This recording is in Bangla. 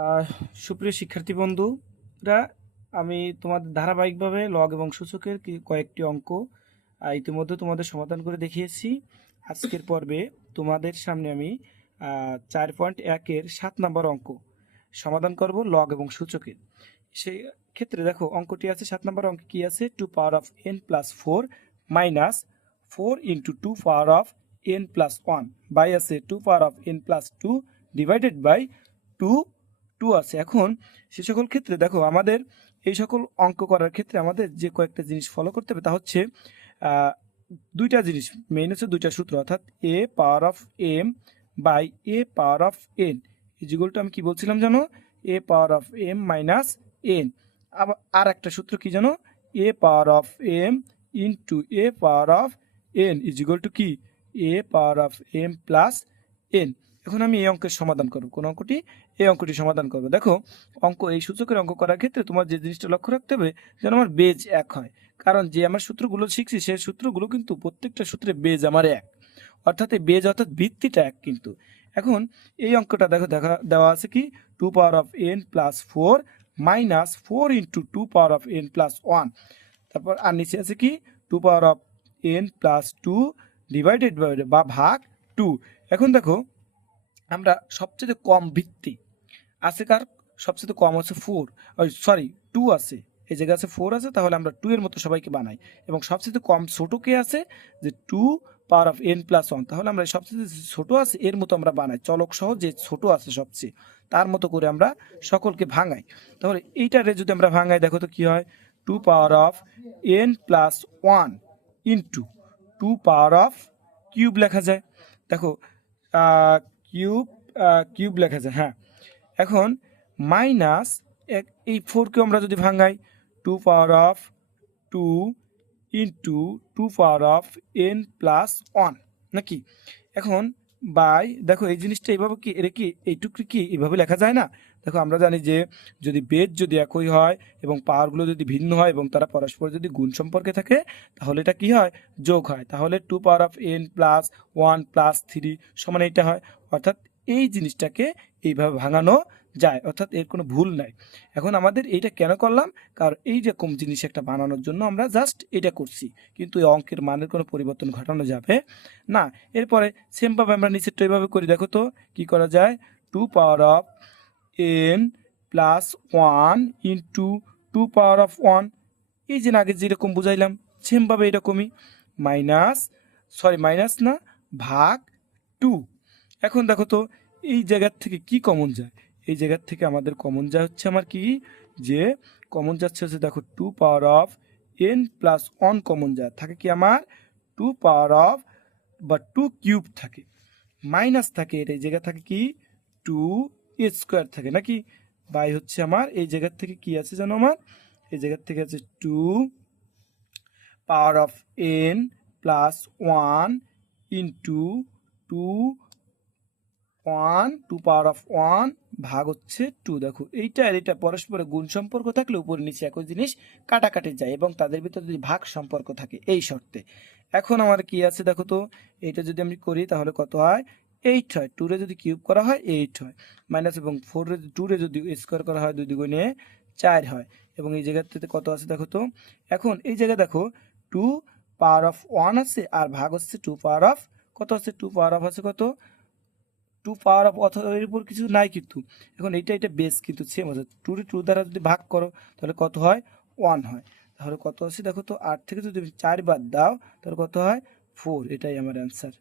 আহ, সুপ্রিয় শিক্ষার্থী বন্ধুরা, আমি তোমাদের ধারাবাহিকভাবে লগ এবং সূচকের কয়েকটি অঙ্ক ইতিমধ্যে তোমাদের সমাধান করে দেখিয়েছি। আজকের পর্বে তোমাদের সামনে আমি 4.1-এর 7 নম্বর অঙ্ক সমাধান করব লগ এবং সূচকের। সেই ক্ষেত্রে দেখো অঙ্কটি আছে, 7 নম্বর অঙ্ক কি আছে, 2 power of n+4 minus 4 × 2 power of n+1 by আছে 2 power of n+2 divided by 2 আছে। এখন সে সকল ক্ষেত্রে দেখো আমাদের এই সকল অঙ্ক করার ক্ষেত্রে আমাদের যে কয়েকটা জিনিস ফলো করতে হবে তা হচ্ছে দুইটা জিনিস মেইন হচ্ছে, দুইটা সূত্র, অর্থাৎ a power of m by a power of n equal to, আমি কি বলছিলাম জানো, a power of m minus n. আবার আর একটা সূত্র কি জানো, a power of m into a power of n equal to কি, a power of m plus n. এখন আমি এই অঙ্কের সমাধান করব, কোন অঙ্কটি, এই অঙ্কটি সমাধান করব। দেখো এই সূচকের অঙ্ক করার ক্ষেত্রে তোমার যে জিনিসটা লক্ষ্য রাখতে হবে যেন আমার বেজ এক হয়, কারণ যে আমার সূত্রগুলো শিখছি সেই সূত্রগুলো কিন্তু প্রত্যেকটা সূত্রে বেজ আমার এক, অর্থাৎ এই বেজ অর্থাৎ ভিত্তিটা এক কিন্তু। এখন এই অঙ্কটা দেখো দেওয়া আছে কি, 2 power of n+4 minus 4 × 2 power of n+1, তারপর আর নিচে আছে কি 2 power of n+2 divided by বা ভাগ 2। এখন দেখো আমরা সবচেয়ে কম ভিত্তি আছে কার, সবচেয়ে কম আছে 2 আছে, এই জায়গায় আছে 4 আছে, তাহলে আমরা 2 এর মতো সবাইকে বানাই। এবং সবচেয়ে কম ছোট কে আছে, যে 2 পাওয়ার অফ n+1, তাহলে আমরা সবচেয়ে ছোট আছে এর মতো আমরা বানাই, চলক সহ যে ছোট আছে সবচেয়ে তার মতো করে আমরা সকলকে ভাঙাই। তাহলে এইটারে যদি আমরা ভাঙাই দেখো তো কি হয়, 2 power of n+1 into 2 power of cube লেখা যায়। দেখো কিউব কিউব লেখা যায়, হ্যাঁ। এখন মাইনাস এই 4কে আমরা যদি ভাঙাই, 2 power of 2 into 2 power of n+1 নাকি। এখন বাই, দেখো এই জিনিসটা এইভাবে কি, এটা কি এইটুকু কি এইভাবে লেখা যায় না। দেখো আমরা জানি যে যদি বেজ যদি একই হয় এবং পাওয়ারগুলো যদি ভিন্ন হয় এবং তারা পরস্পর যদি গুণ সম্পর্কে থাকে, তাহলে এটা কি হয়, যোগ হয়। তাহলে 2 পাওয়ার অফ n+1+3 সমান এইটা হয়, অর্থাৎ এই জিনিসটাকে এইভাবে ভাঙানো যায়, অর্থাৎ এর কোনো ভুল নাই। এখন আমাদের এইটা কেন করলাম, কারণ এই রকম জিনিস একটা বানানোর জন্য আমরা জাস্ট এটা করছি, কিন্তু এই অঙ্কের মানের কোনো পরিবর্তন ঘটানো যাবে না। এরপরে সেমভাবে আমরা নিচেরটা এইভাবে করি, দেখো তো কি করা যায়, 2 power of n+1 into 2 power of 1, এই যে আগে যেরকম বুঝাইলাম সেমভাবে এরকমই মাইনাস না, ভাগ 2। এখন দেখো তো এই জায়গার থেকে কি কমন যায়, এই জায়গার থেকে আমাদের কমন যায় হচ্ছে আমার কি, যে কমন যাচ্ছে হচ্ছে দেখো 2 পাওয়ার অফ n+1 কমন যায়, থাকে কি আমার 2 কিউব থাকে, মাইনাস থাকে এই জায়গা থাকে কি 2 স্কোয়ার থাকে নাকি, বাই হচ্ছে আমার এই জায়গার থেকে কি আছে জানো, আমার এই জায়গার থেকে আছে 2 power of n+1 into 2 power of 1 ভাগ হচ্ছে 2। দেখো এইটা আর এটা পরস্পরের গুণ সম্পর্ক থাকলে উপরে নিচে একই জিনিস কাটাকাটি যায় এবং তাদের ভিতরে যদি ভাগ সম্পর্ক থাকে এই শর্তে। এখন আমার কি আছে দেখো তো, এইটা যদি আমি করি তাহলে কত হয়, 8 হয়। 2 রে যদি কিউব করা হয় 8 হয়, মাইনাস এবং 2 রে যদি স্কোয়ার করা হয় 2 দুগুণে 4 হয়, এবং এই জায়গাতে কত আছে দেখো তো। এখন এই জায়গায় দেখো 2 পাওয়ার অফ 1 আছে আর ভাগ হচ্ছে 2 পাওয়ার অফ কত আছে, 2 পাওয়ার অফ আছে কত, 2 পাওয়ার অফ, অথবা এর উপর কিছু নাই কিন্তু। এখন এটা বেস কিন্তু সেম আছে, 2 দ্বারা যদি ভাগ করো তাহলে কত হয়, 1 হয়। তাহলে কত আছে দেখো তো, 8 থেকে যদি 4 বাদ দাও তাহলে কত হয়, 4। এটাই আমার অ্যান্সার।